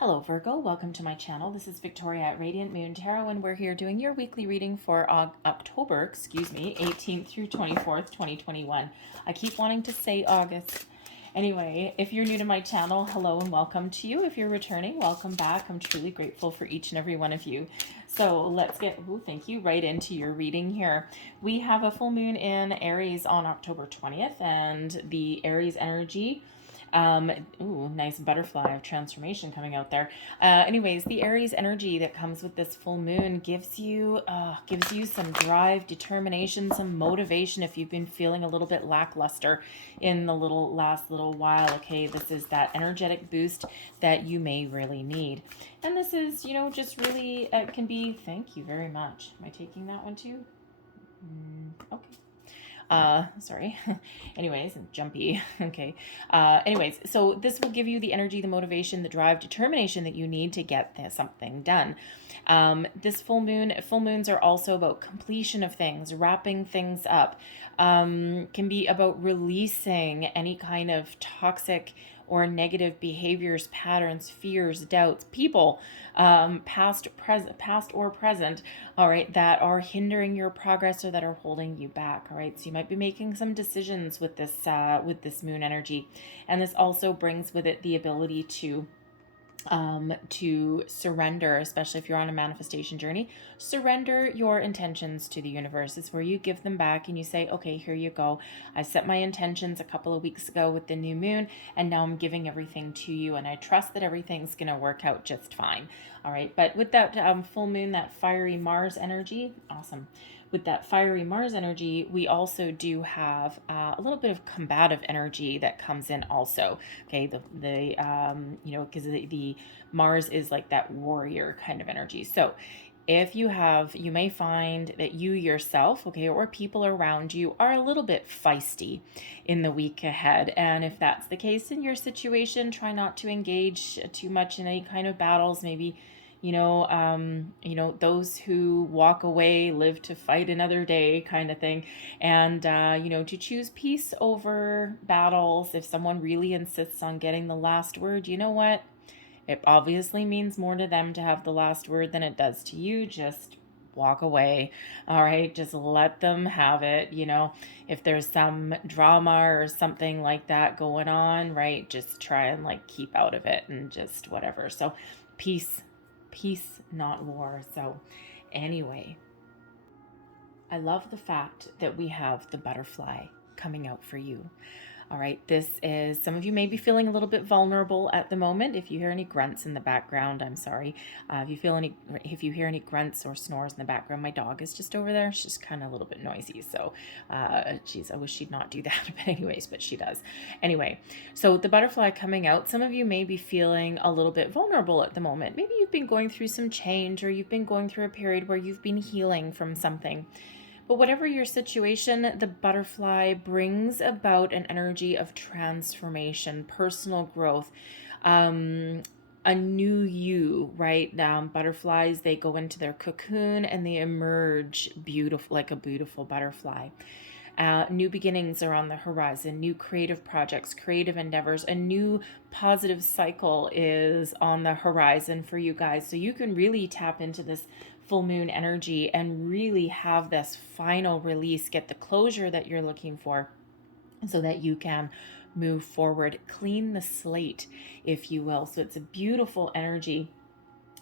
Hello Virgo, welcome to my channel. This is Victoria at Radiant Moon Tarot, and we're here doing your weekly reading for October, 18th through 24th, 2021. I keep wanting to say August. Anyway, if you're new to my channel, hello and welcome to you. If you're returning, welcome back. I'm truly grateful for each and every one of you. So let's get, thank you, right into your reading here. We have a full moon in Aries on October 20th, and the Aries energy, nice butterfly of transformation coming out there. Anyways, the Aries energy that comes with this full moon gives you some drive, determination, some motivation if you've been feeling a little bit lackluster in the last little while. Okay, this is that energetic boost that you may really need. And this is, just really, it can be, thank you very much. Am I taking that one too? Okay. Sorry. Anyways, I'm jumpy. Okay. Anyways, so this will give you the energy, the motivation, the drive, determination that you need to get something done. This full moons are also about completion of things, wrapping things up. Can be about releasing any kind of toxic or negative behaviors, patterns, fears, doubts, people, past or present, all right, that are hindering your progress or that are holding you back. All right, so you might be making some decisions with this moon energy, and this also brings with it the ability to surrender, especially if you're on a manifestation journey. Surrender your intentions to the universe. It's where you give them back and you say, okay, here you go. I set my intentions a couple of weeks ago with the new moon, and now I'm giving everything to you, and I trust that everything's going to work out just fine. All right, but with that full moon, that fiery Mars energy, awesome. With that fiery Mars energy, we also do have a little bit of combative energy that comes in also. Okay, because the Mars is like that warrior kind of energy. So if you may find that you yourself, okay, or people around you are a little bit feisty in the week ahead. And if that's the case in your situation, try not to engage too much in any kind of battles. Maybe those who walk away live to fight another day kind of thing. And, to choose peace over battles. If someone really insists on getting the last word, you know what? It obviously means more to them to have the last word than it does to you. Just walk away. All right, just let them have it. If there's some drama or something like that going on, right, just try and keep out of it and just whatever. So peace, not war. So anyway, I love the fact that we have the butterfly coming out for you. All right, this is, some of you may be feeling a little bit vulnerable at the moment. If you hear any grunts in the background, I'm sorry. If you hear any grunts or snores in the background, my dog is just over there. She's kind of a little bit noisy. So, geez, I wish she'd not do that. But anyways, but she does. Anyway, so the butterfly coming out, some of you may be feeling a little bit vulnerable at the moment. Maybe you've been going through some change, or you've been going through a period where you've been healing from something. But whatever your situation, the butterfly brings about an energy of transformation, personal growth, a new you, right? Butterflies, they go into their cocoon and they emerge beautiful, like a beautiful butterfly. New beginnings are on the horizon, new creative projects, creative endeavors, a new positive cycle is on the horizon for you guys. So you can really tap into this full moon energy and really have this final release, get the closure that you're looking for so that you can move forward, clean the slate, if you will. So it's a beautiful energy.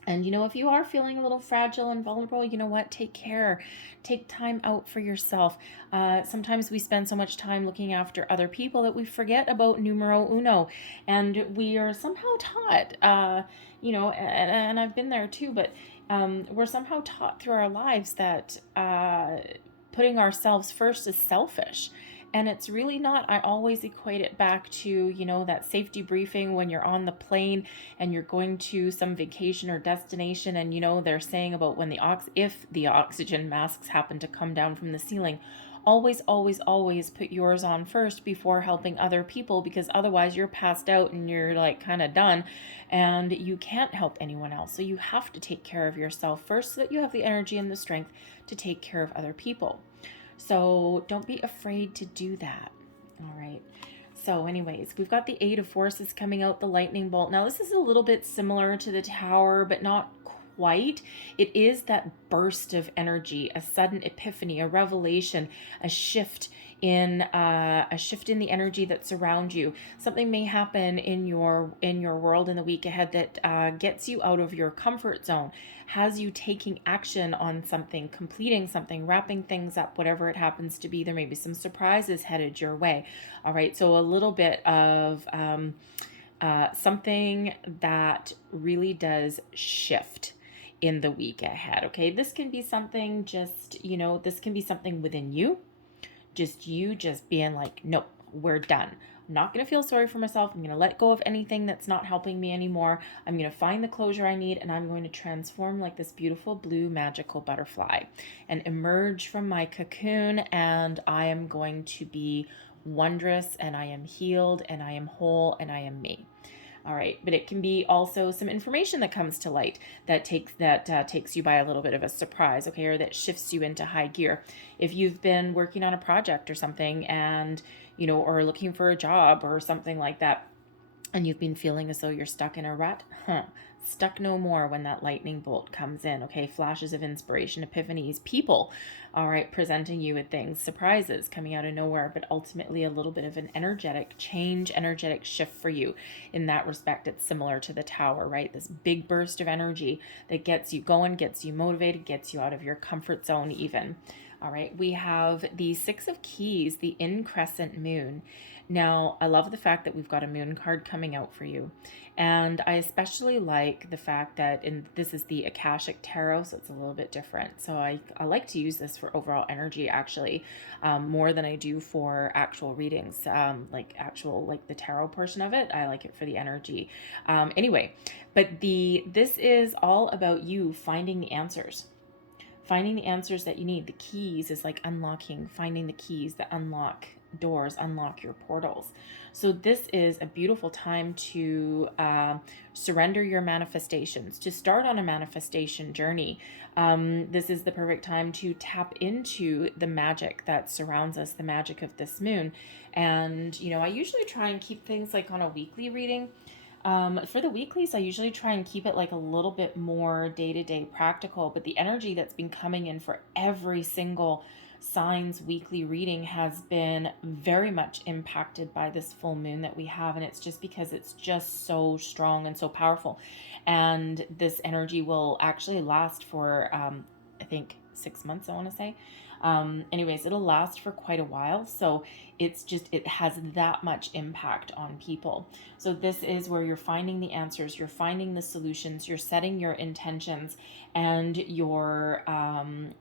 And, if you are feeling a little fragile and vulnerable, you know what? Take care. Take time out for yourself. Sometimes we spend so much time looking after other people that we forget about numero uno. And we are somehow taught, and I've been there too, but we're somehow taught through our lives that putting ourselves first is selfish. And it's really not. I always equate it back to, that safety briefing when you're on the plane and you're going to some vacation or destination, and, they're saying about when if the oxygen masks happen to come down from the ceiling, always, always, always put yours on first before helping other people, because otherwise you're passed out and you're kind of done and you can't help anyone else. So you have to take care of yourself first so that you have the energy and the strength to take care of other people. So don't be afraid to do that. All right. So anyways, we've got the Eight of Forces coming out, the lightning bolt. Now this is a little bit similar to the Tower, but not quite. It is that burst of energy, a sudden epiphany, a revelation, a shift in the energy that's around you. Something may happen in your world in the week ahead that gets you out of your comfort zone, has you taking action on something, completing something, wrapping things up, whatever it happens to be. There may be some surprises headed your way. All right, so a little bit of something that really does shift in the week ahead. Okay, this can be something this can be something within you, just being like, nope, we're done. I'm not going to feel sorry for myself. I'm going to let go of anything that's not helping me anymore. I'm going to find the closure I need, and I'm going to transform like this beautiful blue magical butterfly and emerge from my cocoon, and I am going to be wondrous, and I am healed, and I am whole, and I am me. All right, but it can be also some information that comes to light that takes you by a little bit of a surprise, okay, or that shifts you into high gear. If you've been working on a project or something, and or looking for a job or something like that, and you've been feeling as though you're stuck in a rut, stuck no more when that lightning bolt comes in, okay? Flashes of inspiration, epiphanies, people, all right, presenting you with things, surprises coming out of nowhere, but ultimately a little bit of an energetic change, energetic shift for you. In that respect, it's similar to the Tower, right? This big burst of energy that gets you going, gets you motivated, gets you out of your comfort zone even. All right, we have the Six of Keys, the increscent moon. Now, I love the fact that we've got a moon card coming out for you. And I especially like the fact that this is the Akashic Tarot, so it's a little bit different. So I like to use this for overall energy, actually, more than I do for actual readings, like the tarot portion of it. I like it for the energy. Anyway, but this is all about you finding the answers. Finding the answers that you need. The keys is like unlocking, finding the keys that unlock doors, unlock your portals. So this is a beautiful time to surrender your manifestations, to start on a manifestation journey. This is the perfect time to tap into the magic that surrounds us, the magic of this moon. And, I usually try and keep things like on a weekly reading. For the weeklies, I usually try and keep it like a little bit more day-to-day practical, but the energy that's been coming in for every single signs weekly reading has been very much impacted by this full moon that we have, and it's just because it's just so strong and so powerful. And this energy will actually last for I think 6 months, I want to say. Anyways, it'll last for quite a while, so it has that much impact on people. So this is where you're finding the answers, you're finding the solutions, you're setting your intentions, and you're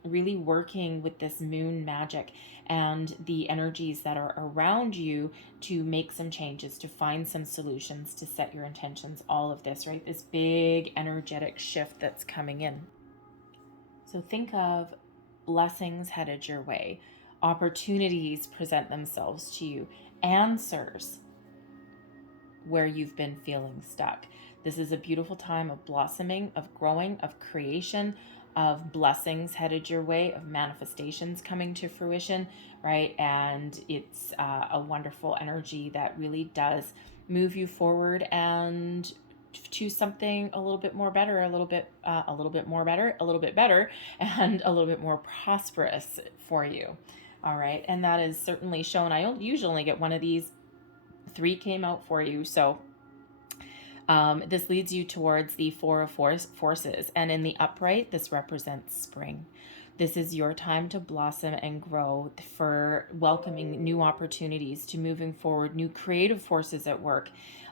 really working with this moon magic and the energies that are around you to make some changes, to find some solutions, to set your intentions, all of this, right? This big energetic shift that's coming in. So think of blessings headed your way, opportunities present themselves to you, answers where you've been feeling stuck. This is a beautiful time of blossoming, of growing, of creation, of blessings headed your way, of manifestations coming to fruition, right? And it's a wonderful energy that really does move you forward and to something a little bit more better, a little bit more better, a little bit better, and a little bit more prosperous for you. All right, and that is certainly shown. I usually only get one of these. 3 came out for you, so this leads you towards the Four of Forces, and in the upright, this represents spring. This is your time to blossom and grow, for welcoming new opportunities, to moving forward, new creative forces at work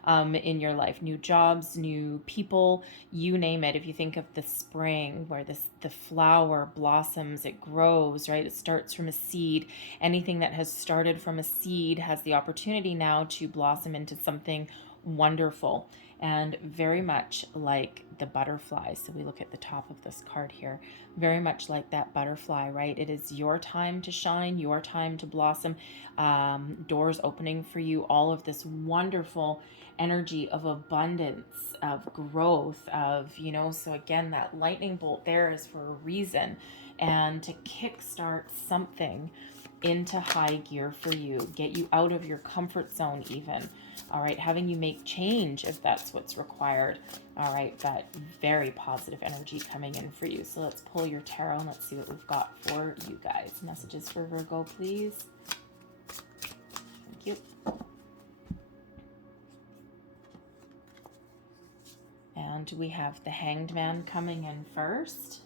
in your life, new jobs, new people, you name it. If you think of the spring, where the flower blossoms, it grows, right? It starts from a seed. Anything that has started from a seed has the opportunity now to blossom into something wonderful, and very much like the butterfly. So we look at the top of this card here, very much like that butterfly, right? It is your time to shine, your time to blossom, doors opening for you, all of this wonderful energy of abundance, of growth, of, so again, that lightning bolt there is for a reason, and to kickstart something into high gear for you, get you out of your comfort zone even. All right, having you make change if that's what's required. All right, but very positive energy coming in for you. So let's pull your tarot and let's see what we've got for you guys. Messages for Virgo, please. Thank you. And we have the Hanged Man coming in first.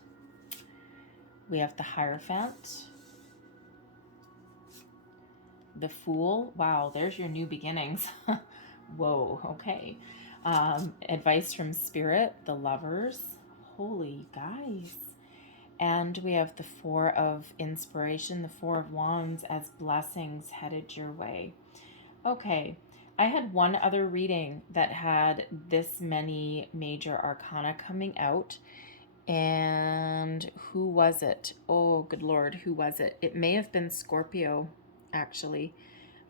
We have the Hierophant. The Fool. Wow, there's your new beginnings. Whoa, okay. Advice from Spirit. The Lovers. Holy guys. And we have the Four of Inspiration, the Four of Wands as blessings headed your way. Okay. I had one other reading that had this many major arcana coming out. And who was it? Oh, good Lord, who was it? It may have been Scorpio, actually.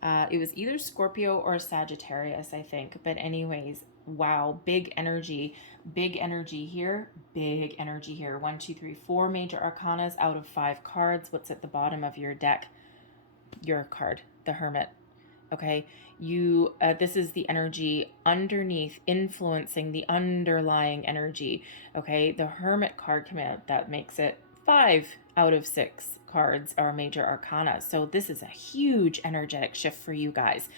It was either Scorpio or Sagittarius, I think. But anyways, wow, big energy here, big energy here. 1, 2, 3, 4 major arcanas out of 5 cards. What's at the bottom of your deck? Your card, the Hermit. Okay, you this is the energy underneath influencing the underlying energy. Okay, the Hermit card came out. That makes it 5 out of 6 cards are major arcana. So this is a huge energetic shift for you guys.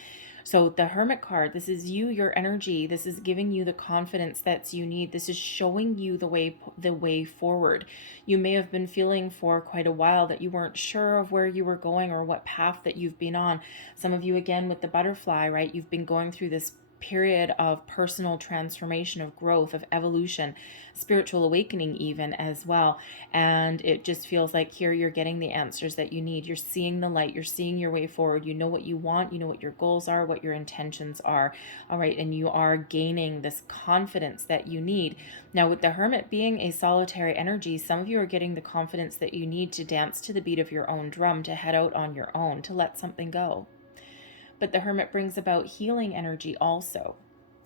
So the Hermit card, this is you, your energy. This is giving you the confidence that you need. This is showing you the way forward. You may have been feeling for quite a while that you weren't sure of where you were going or what path that you've been on. Some of you, again, with the butterfly, right? You've been going through this period of personal transformation, of growth, of evolution, spiritual awakening even as well. And it just feels like here you're getting the answers that you need. You're seeing the light. You're seeing your way forward. You know what you want. You know what your goals are, what your intentions are. All right. And you are gaining this confidence that you need. Now, with the Hermit being a solitary energy, some of you are getting the confidence that you need to dance to the beat of your own drum, to head out on your own, to let something go. But the Hermit brings about healing energy also.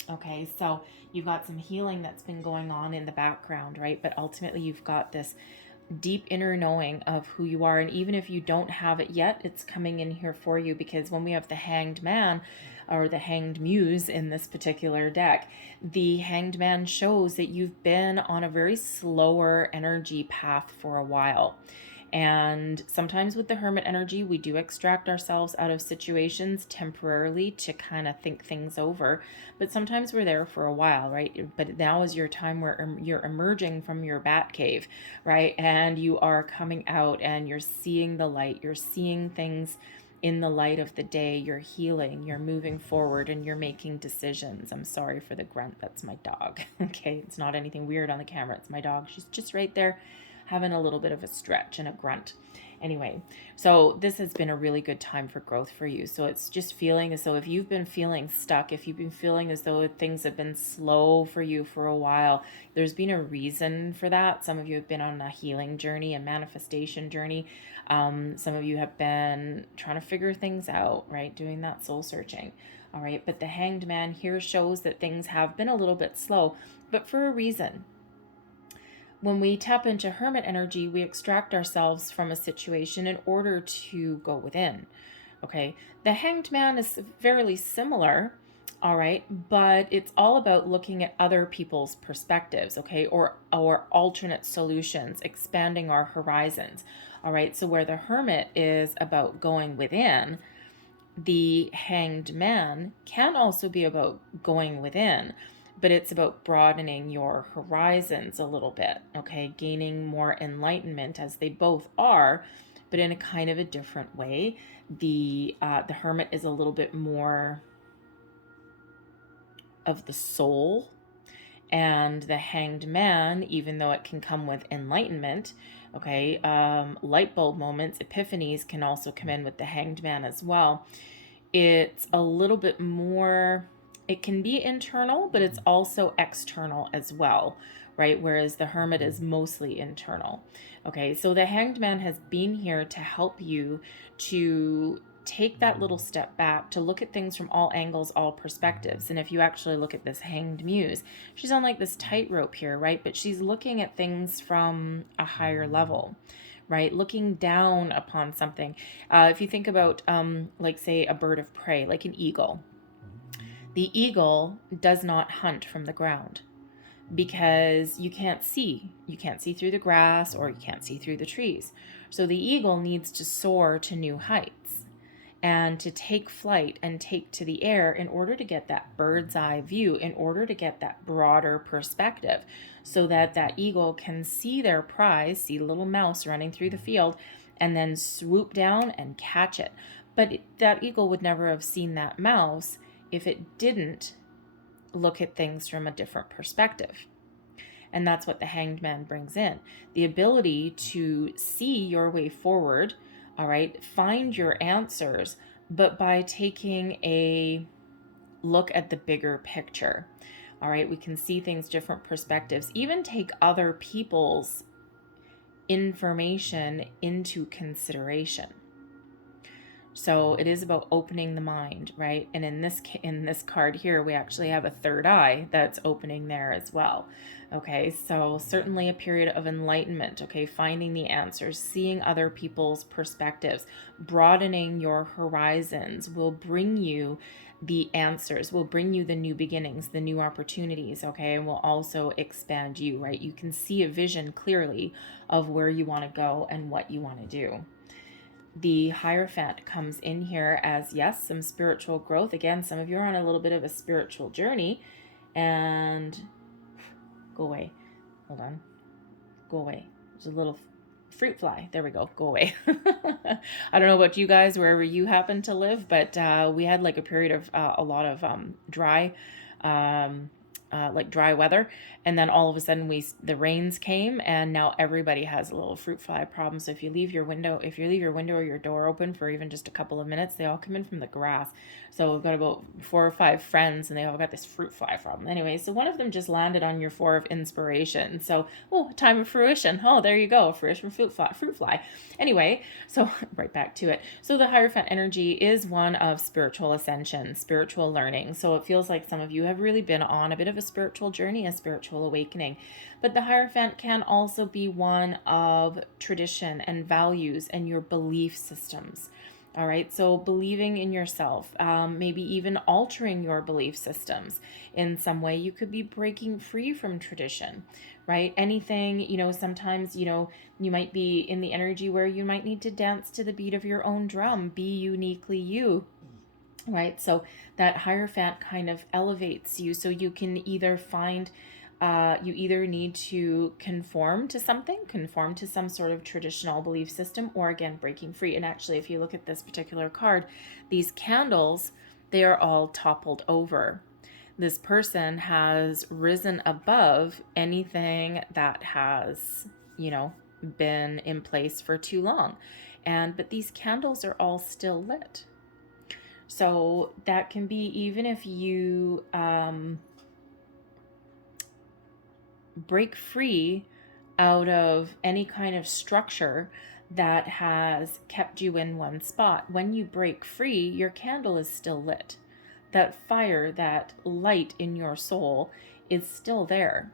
Okay, so you've got some healing that's been going on in the background, right? But ultimately you've got this deep inner knowing of who you are. And even if you don't have it yet, it's coming in here for you, because when we have the Hanged Man or the Hanged Muse in this particular deck, the Hanged Man shows that you've been on a very slower energy path for a while. And sometimes with the Hermit energy, we do extract ourselves out of situations temporarily to kind of think things over. But sometimes we're there for a while, right? But now is your time where you're emerging from your bat cave, right? And you are coming out and you're seeing the light. You're seeing things in the light of the day. You're healing, you're moving forward, and you're making decisions. I'm sorry for the grunt. That's my dog. Okay, it's not anything weird on the camera. It's my dog. She's just right there, having a little bit of a stretch and a grunt. Anyway, so this has been a really good time for growth for you. So it's just feeling as though if you've been feeling stuck, if you've been feeling as though things have been slow for you for a while, there's been a reason for that. Some of you have been on a healing journey, a manifestation journey. Some of you have been trying to figure things out, right? Doing that soul searching. All right. But the Hanged Man here shows that things have been a little bit slow, but for a reason. When we tap into Hermit energy, we extract ourselves from a situation in order to go within. Okay, the Hanged Man is fairly similar, all right, but it's all about looking at other people's perspectives, okay, or alternate solutions, expanding our horizons. All right, so where the Hermit is about going within, the Hanged Man can also be about going within, but it's about broadening your horizons a little bit, okay? Gaining more enlightenment, as they both are, but in a kind of a different way. The Hermit is a little bit more of the soul, and the Hanged Man, even though it can come with enlightenment, okay, light bulb moments, epiphanies can also come in with the Hanged Man as well. It's a little bit more... It can be internal, but it's also external as well, right? Whereas the Hermit is mostly internal. Okay, so the Hanged Man has been here to help you to take that little step back, to look at things from all angles, all perspectives. And if you actually look at this Hanged Muse, she's on like this tightrope here, right? But she's looking at things from a higher level, right? Looking down upon something. If you think about, like, say, a bird of prey, like an eagle, the eagle does not hunt from the ground because you can't see. You can't see through the grass, or you can't see through the trees. So the eagle needs to soar to new heights and to take flight and take to the air in order to get that bird's eye view, in order to get that broader perspective, so that that eagle can see their prize, see the little mouse running through the field, and then swoop down and catch it. But that eagle would never have seen that mouse if it didn't look at things from a different perspective. And that's what the Hanged Man brings in. The ability to see your way forward, all right, find your answers, but by taking a look at the bigger picture. All right, we can see things different perspectives, even take other people's information into consideration. So it is about opening the mind, right? And in this card here, we actually have a third eye that's opening there as well. Okay, so certainly a period of enlightenment, okay, finding the answers, seeing other people's perspectives, broadening your horizons will bring you the answers, will bring you the new beginnings, the new opportunities, okay, and will also expand you, right? You can see a vision clearly of where you want to go and what you want to do. The Hierophant comes in here as, yes, some spiritual growth. Again, some of you are on a little bit of a spiritual journey. And go away. Hold on. Go away. There's a little fruit fly. There we go. Go away. I don't know about you guys, wherever you happen to live, but we had like a period of a lot of dry weather, and then all of a sudden the rains came, and now everybody has a little fruit fly problem. So if you leave your window or your door open for even just a couple of minutes, they all come in from the grass. So we've got about 4 or 5 friends, and they all got this fruit fly problem. Anyway, so one of them just landed on your 4 of inspiration. So, time of fruition. Oh, there you go, fruition fruit fly. Anyway, so right back to it. So the Hierophant energy is one of spiritual ascension, spiritual learning. So it feels like some of you have really been on a bit of a spiritual journey, a spiritual awakening. But the Hierophant can also be one of tradition and values and your belief systems. All right, so believing in yourself, maybe even altering your belief systems in some way. You could be breaking free from tradition, right? Anything, sometimes, you might be in the energy where you might need to dance to the beat of your own drum, be uniquely you, right? So that Hierophant kind of elevates you, so you can either find you either need to conform to some sort of traditional belief system, or again, breaking free. And actually, if you look at this particular card, these candles, they are all toppled over. This person has risen above anything that has, been in place for too long. But these candles are all still lit. So that can be, even if you break free out of any kind of structure that has kept you in one spot. When you break free, your candle is still lit. That fire, that light in your soul is still there,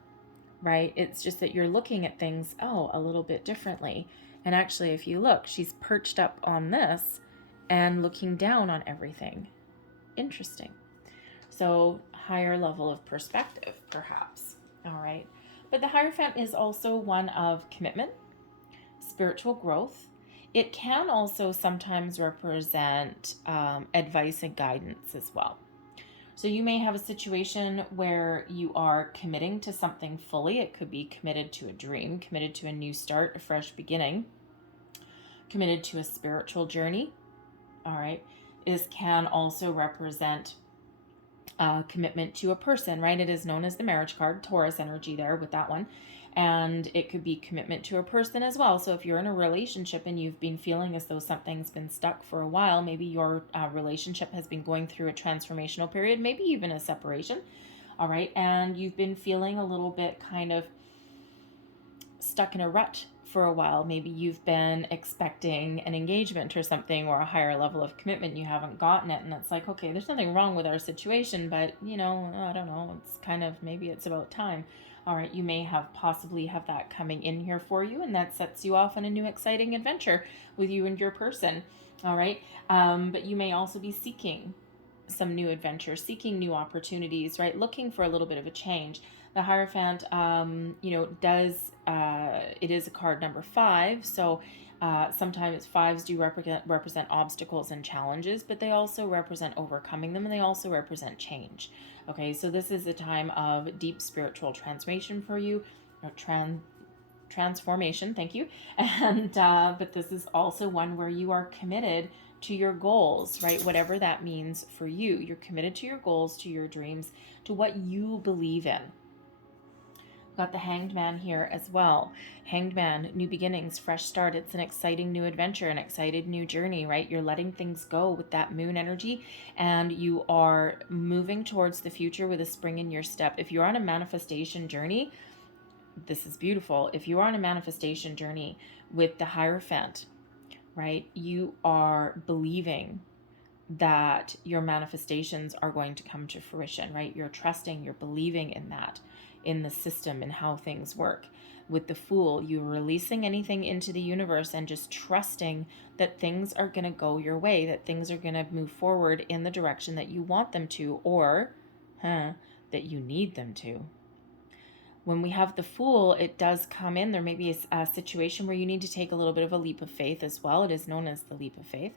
right? It's just that you're looking at things, a little bit differently. And actually, if you look, she's perched up on this and looking down on everything. Interesting. So higher level of perspective, perhaps. All right. But the Hierophant is also one of commitment, spiritual growth. It can also sometimes represent advice and guidance as well. So you may have a situation where you are committing to something fully. It could be committed to a dream, committed to a new start, a fresh beginning, committed to a spiritual journey. All right. This can also represent commitment to a person, right? It is known as the marriage card, Taurus energy there with that one. And it could be commitment to a person as well. So if you're in a relationship and you've been feeling as though something's been stuck for a while, maybe your relationship has been going through a transformational period, maybe even a separation, all right? And you've been feeling a little bit kind of stuck in a rut for a while. Maybe you've been expecting an engagement or something, or a higher level of commitment. You haven't gotten it, and it's like, okay, there's nothing wrong with our situation, but I don't know, it's kind of, maybe it's about time. All right, you may have possibly have that coming in here for you, and that sets you off on a new exciting adventure with you and your person. All right, but you may also be seeking some new adventure, seeking new opportunities, right? Looking for a little bit of a change. The Hierophant, does, it is a card number 5. So sometimes fives do represent obstacles and challenges, but they also represent overcoming them, and they also represent change. Okay, so this is a time of deep spiritual transformation for you, or transformation, thank you. And but this is also one where you are committed to your goals, right? Whatever that means for you. You're committed to your goals, to your dreams, to what you believe in. Got the Hanged Man here as well. Hanged Man, new beginnings, fresh start. It's an exciting new adventure, an excited new journey, right? You're letting things go with that moon energy, and you are moving towards the future with a spring in your step. If you're on a manifestation journey, this is beautiful. If you are on a manifestation journey with the Hierophant, right, you are believing that your manifestations are going to come to fruition, right? You're trusting, you're believing in that, in the system and how things work. With the Fool, you're releasing anything into the universe and just trusting that things are going to go your way, that things are going to move forward in the direction that you want them to, or that you need them to. When we have the Fool, it does come in. There may be a situation where you need to take a little bit of a leap of faith as well. It is known as the leap of faith.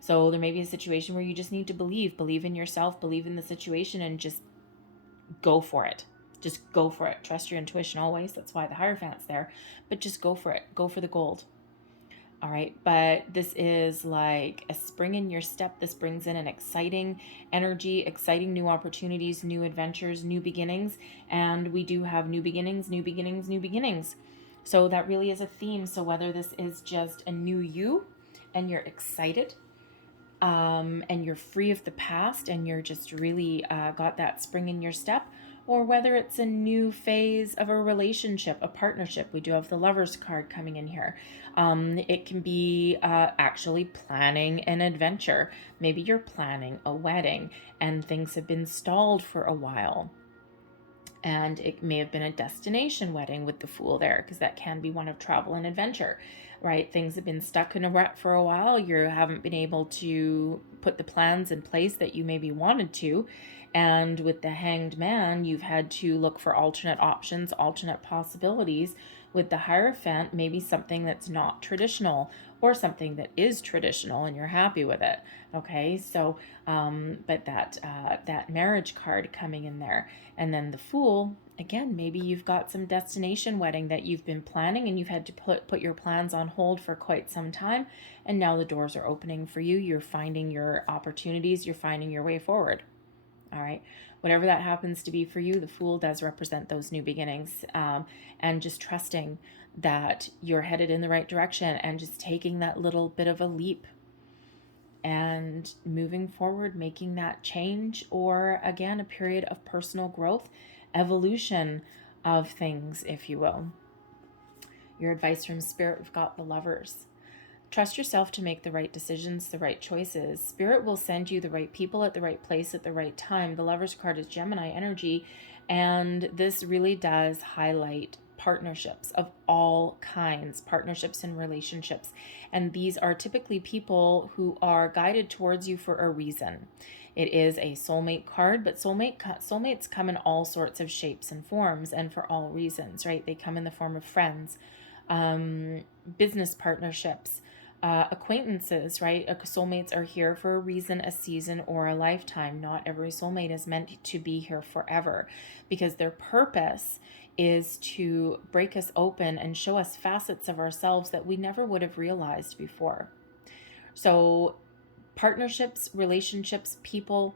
So there may be a situation where you just need to believe in yourself, believe in the situation, and just go for it. Just go for it. Trust your intuition always. That's why the Hierophant's there. But just go for it. Go for the gold. All right, but this is like a spring in your step. This brings in an exciting energy, exciting new opportunities, new adventures, new beginnings. And we do have new beginnings, new beginnings, new beginnings. So that really is a theme. So whether this is just a new you and you're excited, and you're free of the past and you're just really got that spring in your step, or whether it's a new phase of a relationship, a partnership. We do have the Lovers card coming in here. It can be actually planning an adventure. Maybe you're planning a wedding and things have been stalled for a while. And it may have been a destination wedding with the Fool there, because that can be one of travel and adventure, right? Things have been stuck in a rut for a while. You haven't been able to put the plans in place that you maybe wanted to. And with the Hanged Man, you've had to look for alternate options, alternate possibilities. With the Hierophant, maybe something that's not traditional, or something that is traditional and you're happy with it. Okay, so but that marriage card coming in there, and then the Fool again. Maybe you've got some destination wedding that you've been planning and you've had to put your plans on hold for quite some time, and now the doors are opening for you. You're finding your opportunities. You're finding your way forward. All right, whatever that happens to be for you, the Fool does represent those new beginnings, and just trusting that you're headed in the right direction and just taking that little bit of a leap and moving forward, making that change, or again, a period of personal growth, evolution of things, if you will. Your advice from Spirit, we've got the Lovers. Trust yourself to make the right decisions, the right choices. Spirit will send you the right people at the right place at the right time. The Lovers card is Gemini energy, and this really does highlight partnerships of all kinds, partnerships and relationships. And these are typically people who are guided towards you for a reason. It is a soulmate card, but soulmates come in all sorts of shapes and forms and for all reasons, right? They come in the form of friends, business partnerships, acquaintances, right? Soulmates are here for a reason, a season, or a lifetime. Not every soulmate is meant to be here forever, because their purpose is to break us open and show us facets of ourselves that we never would have realized before. So partnerships, relationships, people,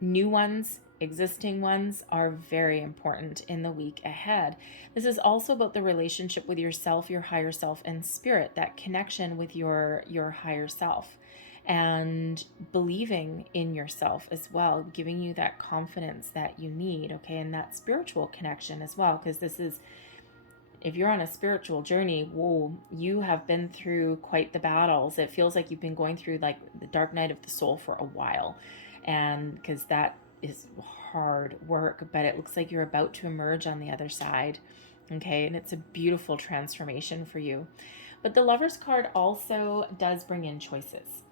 new ones, existing ones, are very important in the week ahead. This is also about the relationship with yourself, your higher self, and spirit, that connection with your higher self, and believing in yourself as well, giving you that confidence that you need, okay, and that spiritual connection as well, because this is, if you're on a spiritual journey, whoa, you have been through quite the battles. It feels like you've been going through like the dark night of the soul for a while, and because that is hard work, but it looks like you're about to emerge on the other side. Okay, and it's a beautiful transformation for you. But the Lover's card also does bring in choices.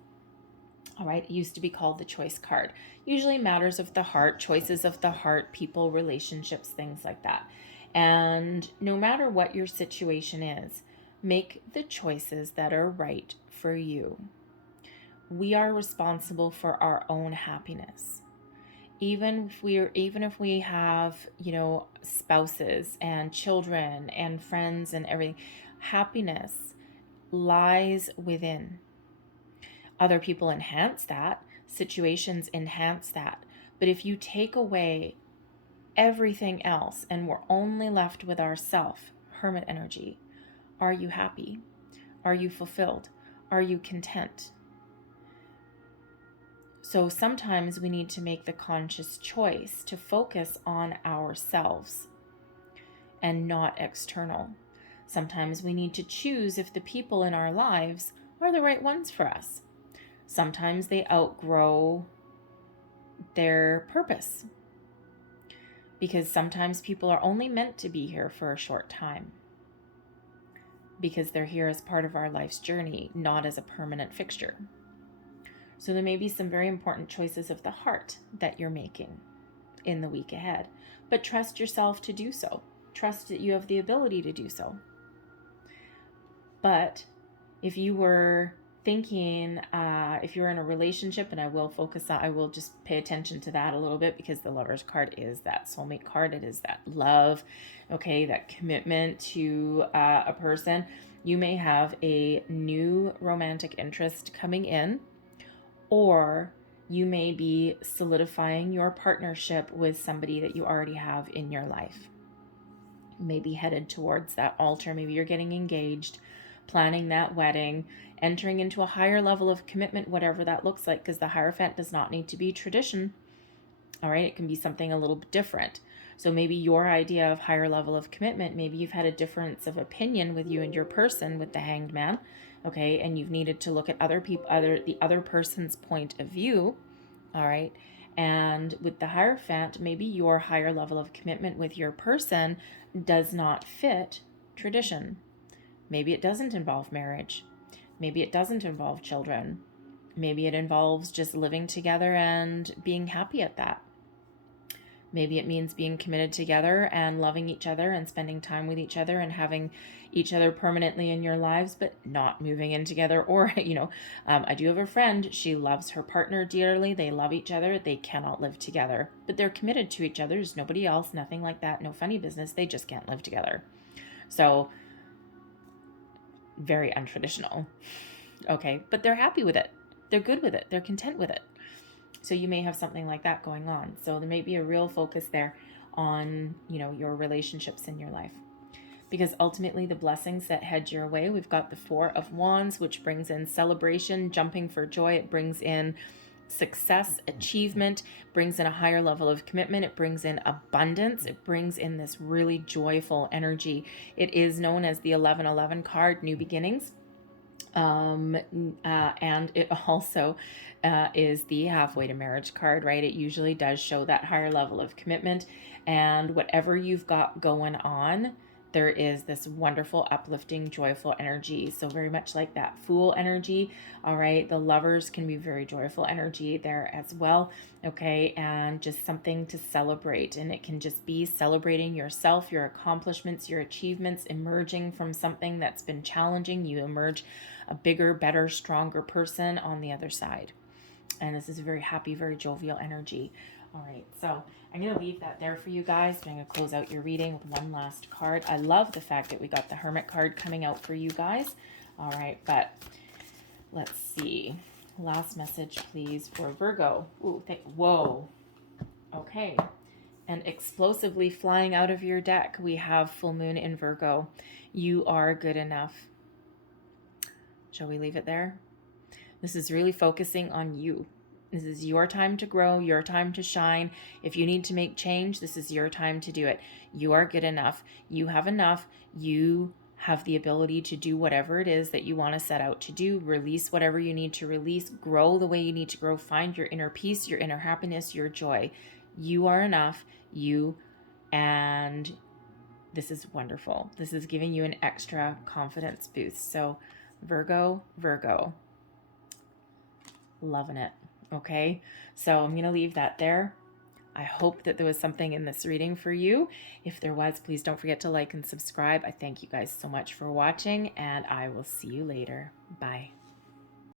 All right, it used to be called the choice card. Usually matters of the heart, choices of the heart, people, relationships, things like that. And no matter what your situation is, make the choices that are right for you. We are responsible for our own happiness. Even if we have, spouses and children and friends and everything, happiness lies within. Other people enhance that, situations enhance that. But if you take away everything else and we're only left with ourself, hermit energy, are you happy? Are you fulfilled? Are you content? So sometimes we need to make the conscious choice to focus on ourselves and not external. Sometimes we need to choose if the people in our lives are the right ones for us. Sometimes they outgrow their purpose, because sometimes people are only meant to be here for a short time, because they're here as part of our life's journey, not as a permanent fixture. So there may be some very important choices of the heart that you're making in the week ahead, but trust yourself to do so. Trust that you have the ability to do so. But if you were thinking, if you're in a relationship, and I will just pay attention to that a little bit, because the Lover's card is that soulmate card. It is that love, okay, that commitment to a person. You may have a new romantic interest coming in, or you may be solidifying your partnership with somebody that you already have in your life. Maybe headed towards that altar. Maybe you're getting engaged, planning that wedding, entering into a higher level of commitment, whatever that looks like, because the Hierophant does not need to be tradition. All right, it can be something a little bit different. So maybe your idea of higher level of commitment, maybe you've had a difference of opinion with you and your person with the Hanged Man, okay, and you've needed to look at the other person's point of view, all right. And with the Hierophant, maybe your higher level of commitment with your person does not fit tradition. Maybe it doesn't involve marriage. Maybe it doesn't involve children. Maybe it involves just living together and being happy at that. Maybe it means being committed together and loving each other and spending time with each other and having each other permanently in your lives, but not moving in together. Or, I do have a friend, she loves her partner dearly. They love each other. They cannot live together, but they're committed to each other. There's nobody else, nothing like that, no funny business. They just can't live together. So very untraditional. Okay, but they're happy with it. They're good with it. They're content with it. So you may have something like that going on. So there may be a real focus there on, your relationships in your life. Because ultimately the blessings that head your way, we've got the Four of Wands, which brings in celebration, jumping for joy. It brings in success, achievement, brings in a higher level of commitment. It brings in abundance. It brings in this really joyful energy. It is known as the 1111 card, new beginnings. And it also is the halfway to marriage card, right? It usually does show that higher level of commitment, and whatever you've got going on, there is this wonderful, uplifting, joyful energy. So very much like that Fool energy, all right? The Lovers can be very joyful energy there as well, okay? And just something to celebrate. And it can just be celebrating yourself, your accomplishments, your achievements, emerging from something that's been challenging. You emerge a bigger, better, stronger person on the other side. And this is a very happy, very jovial energy. All right, so I'm going to leave that there for you guys. I'm going to close out your reading with one last card. I love the fact that we got the Hermit card coming out for you guys. All right, but let's see. Last message, please, for Virgo. Ooh, whoa. Okay. And explosively flying out of your deck, we have Full Moon in Virgo. You are good enough. Shall we leave it there? This is really focusing on you. This is your time to grow, your time to shine. If you need to make change, this is your time to do it. You are good enough. You have enough. You have the ability to do whatever it is that you want to set out to do. Release whatever you need to release. Grow the way you need to grow. Find your inner peace, your inner happiness, your joy. You are enough. And this is wonderful. This is giving you an extra confidence boost. So Virgo, loving it. Okay, so I'm going to leave that there. I hope that there was something in this reading for you. If there was, please don't forget to like and subscribe. I thank you guys so much for watching, and I will see you later. Bye.